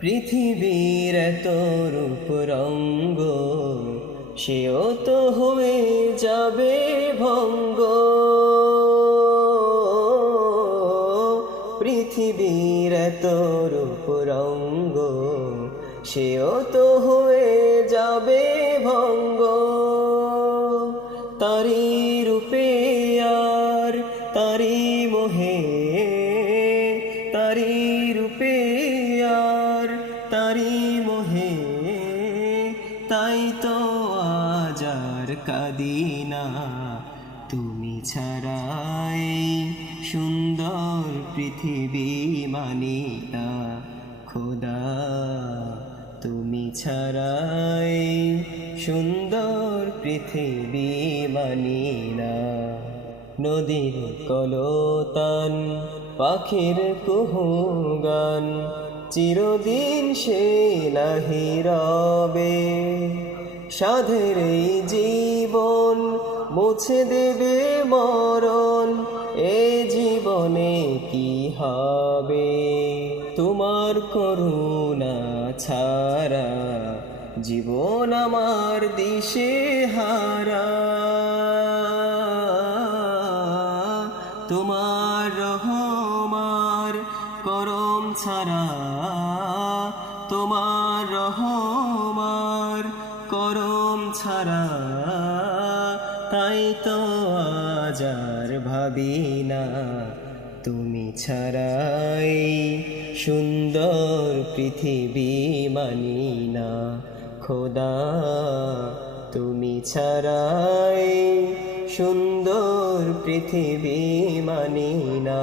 পৃথিবীর তরূপ রূপ রঙ্গ সেও তো হয়ে যাবে ভঙ্গ। পৃথিবীর তরূপ রূপ রঙ্গ সেও তো হয়ে যাবে তারি মোহে, তাই তো আজার কাদিনা তুমি ছাড়াই সুন্দর পৃথিবী মানিতা, খোদা। তুমি ছাড়াই সুন্দর পৃথিবী মানি না নদীর কলতান পাখির কুহু গান চিরদিন সে নাহি রবে। সাধের এই জীবন মুছে দেবে মরণ, এ জীবনে কি হবে? তোমার করুণা ছাড়া জীবন আমার দিশে হারা। তোমার করম ছাড়া তোমার রহমার করম ছাড়া, তাই তো আজার ভাবি না। তুমি ছাড়াই সুন্দর পৃথিবী মানি না। খোদা, তুমি ছাড়াই সুন্দর পৃথিবী মানি না।